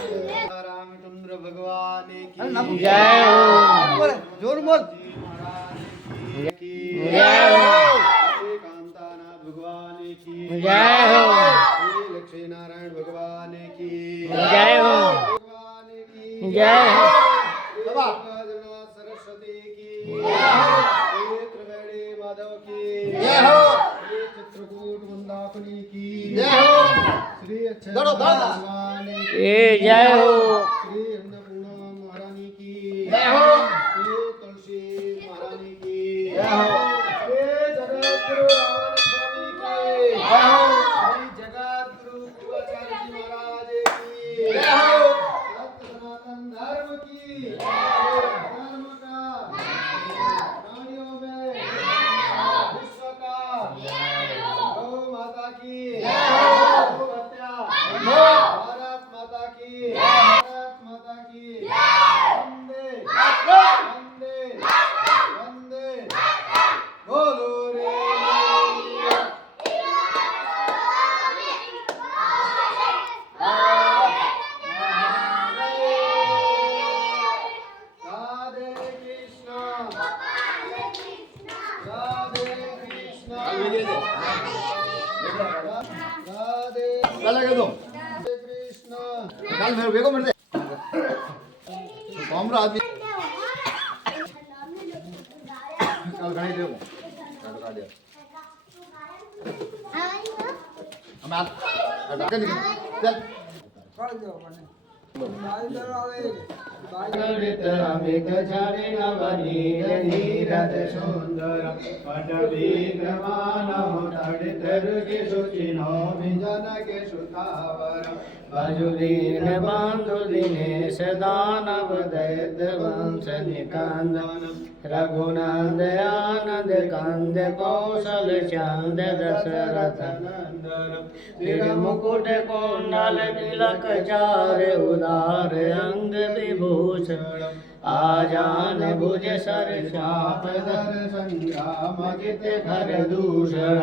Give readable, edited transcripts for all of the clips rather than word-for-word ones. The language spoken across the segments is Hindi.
रामचंद्र भगवान की जय हो। जोर बोल जय हो। कांतानाथ भगवान की जय हो। श्री लक्ष्मी नारायण भगवान की जय हो। भगवान की जय हो। सरस्वती की श्री त्रिवेणी माधव की जय हो। श्री चित्रकूट मंदाकिनी की जय हो। श्री अक्षय भगवान की जय हो। श्री अन्नपूर्णा महारानी की जय हो। श्री तुलसी महारानी की जय हो। श्री जगद्गुरु रावण स्वामी की जय हो। श्री जगद्गुरु पूर्वाचार्य जी महाराज की जय हो। सत्य सनातन धर्म की धर्म का प्राणियों में विश्व का गौ माता की गौ हत्या भारत माता की भारत माता की वंदे वंदे वंदे बोलो रे राधे कृष्ण राधे कृष्ण राधे कलागदो कृष्ण काल मेरे बेगो मरते हमरा आदमी काल गणी देबो काट दे हम आ डाके निकल चल गणित अमित झरि नवनील नीरद सुंदर पटवी मानव तड़ित रुचि सुचिनो विजन के सुतावर भजुदीन बांधु दिनेश दानव दैत वंश निकंदन रघुनंद आनंद कंद कौशल चंद दशरथ नंदन फिर मुकुट कुंडल तिलक चार उदार अंग विभूषण आजान भुज सर चाप धर संग्राम जित घर दूषण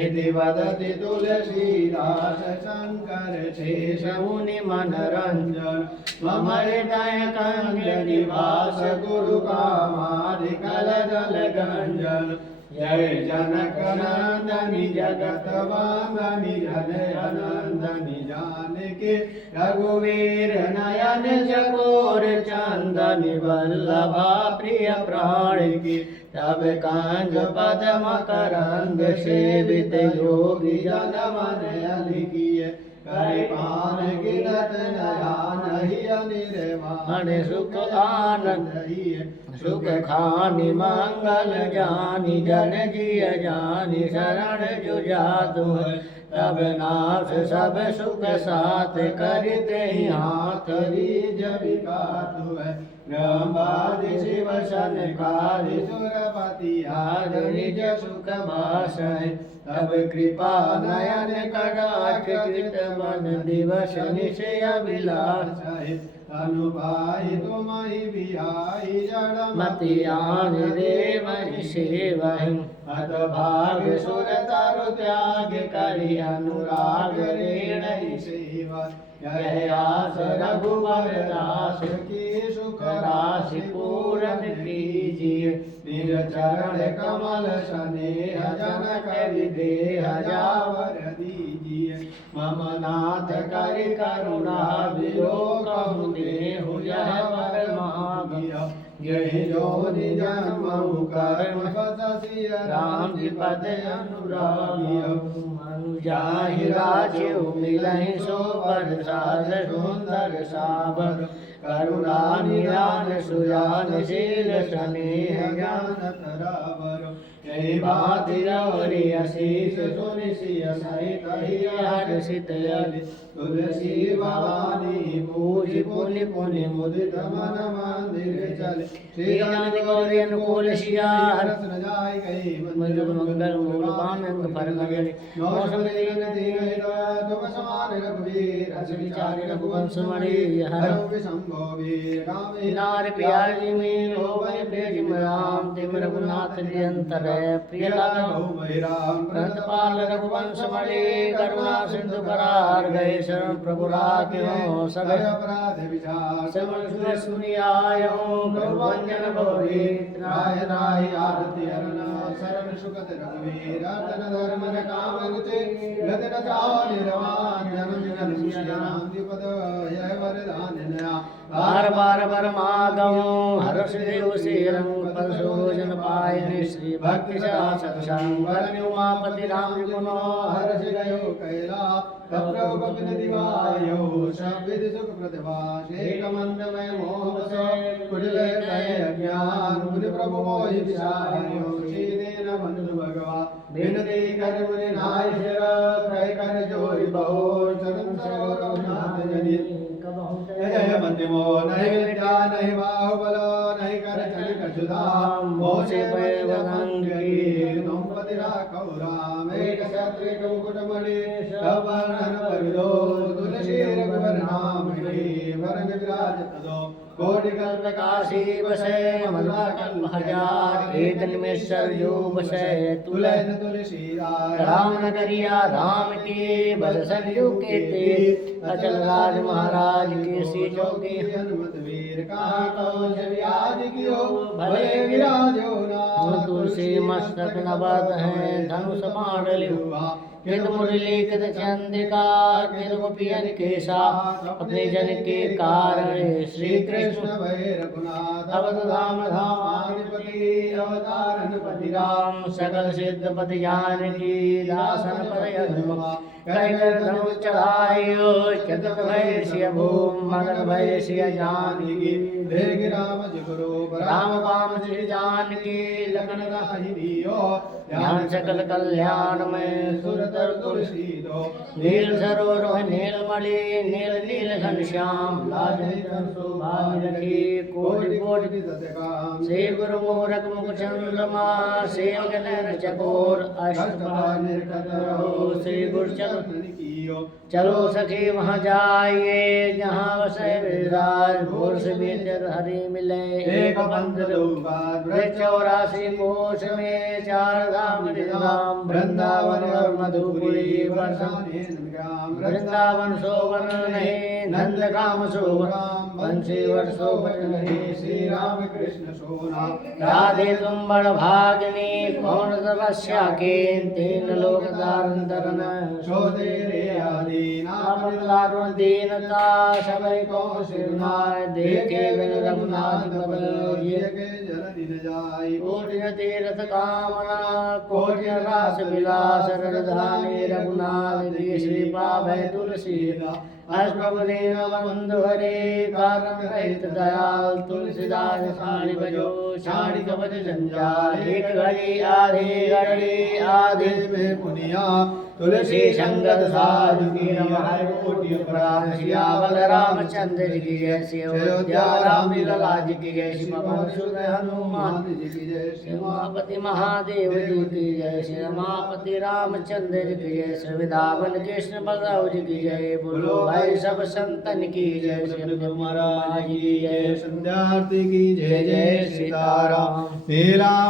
इति वदति तुलसीदास शंकर शेष मुनि मनरंजन मम हृदय कंज निवास गुरु कामादि कलदल गंजन जय जनक नंदनी जगत वंदनी जय नंदनी जानकी रघुवीर नयन चकोर चंदनी वल्लभा प्रिय प्राणिकी तब कांज पद्म करंग सेवित योगी जन मन अलिकिय करिपान गिनत नयान हिय निर्वाण सुख आनंद हिय सुख खानि मंगल जानि जन जिय जानि शरण जुझातु तब नाथ सब सुख साथ करते हाथ रीज विकातु ब्रह्मादि शिव सनकादि सुरपति आद निज सुख भाषय तब कृपा नयन कटाक्ष कृत मन दिवस निशय विलासय अनुपाहि तुमहि बिहाई जड़ मति आन देव सेवहि हत भाग सुर तरु त्याग करि अनुराग ऋण सेवा जय आस रघुवर दास की सुख राशि पूरन कीजिए निज चरण कमल स्नेह जन करि देह जावर दीजिए मम नाथ करि करुणा वियोग देहु यह वर महाभिय यही जोनि जन्म कर्म बससिय राम जी पद अनुरागियो जाहि राजो मिलहि सो प्रसाद सुंदर साबर करुणा निरान सुजान शील स्नेह ज्ञान तरावर यही भाति रवरि अशीष सुनि सिय सहित हर्षित यदि तुलसी भवानी पूज पुनि पुनि मुदित मन मंदिर चले श्री राम गौरी अनुकूल सिया रस न जाय गई मंजुल मंगल मूल बामंग फरगनि मौसम दीन दीन तुम समान रघुवीर रस विचार रघुवंश मणि हर हरो विशंभो वीर रामे नार प्यारी में हो भय प्रेम राम तिम रघुनाथ निरंतर प्रिय लागो राम पाल रघुवंश मणि करुणा सिंधु करार गए शरण प्रभु राख्यो सब अपराध विचार समझ सुनि आयो प्रभु वंदन गौरी राय राय आरती अरना शरण सुखत रघुवीर तन धर्म न काम रुचि गद न चाओ निर्वाण जन्म जन्म श्री राम जी पद यह वरदान नया बार बार परमागम हर श्री रंग पशुजन पायनि श्री भक्ति सत्संग वरनि उमापति राम जी पुनो हर गयो कैला कप्रभु कपिन दिवायो शब्द सुख प्रतिभा शेख मंद में मोह बसे कुटिले कहे अज्ञान मुनि प्रभु मोहि विचारियो सीधे न बंधु भगवा बिनती कर मुनि नाय शिर कह कर जोरि बहु चरण सरोवर नाथ जनि जय मंदिमो नहीं विद्या नहीं बाहुबलो नहीं कर चल कछुदा मोह से पैवंग की तुम पति राखो राम एक क्षत्रिय को मुकुटमणि सब वर्णन परिदो तुलसी रघुवर नाम हरि वरन विराजत दो कोटि कल्प काशी बसे मधुरा कल्प हजार एक निमेष सरजू बसे तुलसी तुलसी राम नगरिया राम के बल सरजू के तीर अचल राज महाराज के सीजों की हनुमत वीर कहा कौन व्याज कियो भले विराजो ना तुलसी मस्तक नबद है धनुष बाण लिहुआ कृत मुरली कृत चंद्रिका कृत गोपियन केसा अपने जन के कारण श्री कृष्ण भय रघुनाथ अवध धाम धाम आदिपति अवतारन पति राम राम सकल सिद्ध पद जानकी दासन पद यज्ञ कह कर धनुष चढ़ायो चतुर्थ भय सिय भूम मगन भय सिय जानकी देख राम जगरो राम पाम श्री जानकी लखन राहि दियो ध्यान सकल कल्याण में सुरतर तुलसी दो नील सरोवर नीलमणि नील नील घनश्याम लाज शोभा रखी कोटि कोटि सत्यकाम श्री गुरु मूरख मुख चंद्रमा सेव नर चकोर अष्टबाण निर्गत रहो श्री गुरु चलो सखी वहाँ जाइए जहाँ वसे विराज भोर से बेहतर हरि मिले एक बंद चौरासी कोश में चार धाम निधाम वृंदावन और मधुपुरी वृंदावन शोभन नहीं नंद काम शोभन बंशी वर शोभन नहीं श्री राम कृष्ण सोना राधे तुम बड़ भागनी कौन तपस्या के तीन लोक धारण तरन सो तेरे आदीना दारुण दीनता सबई को सिरनाय देखे बिन रघुनाथ पद ये के जन दिन जाई कोटि तीर्थ कामना कोटि रास विलास रधानी रघुनाथ की श्री पावै तुलसी अष्टप्रभु दीन बंधु हरे कारण रहित दयाल तुलसीदास साड़ी बजो साड़ी कवच जंजाल एक घड़ी आधे में पुनिया तुलसी संगत साधु की नमः कोटि प्राण सियावल रामचंद्र जी की जय श्री अयोध्या राम लला जी की जय श्री पवन सुत हनुमान जी की जय श्री उमापति महादेव जी की जय श्री रमापति रामचंद्र जी की जय श्री वृंदावन कृष्ण बलराम जी की जय बोलो भाई सब संतन की जय श्री महाराज की जय संध्यार्थी की जय जय सीताराम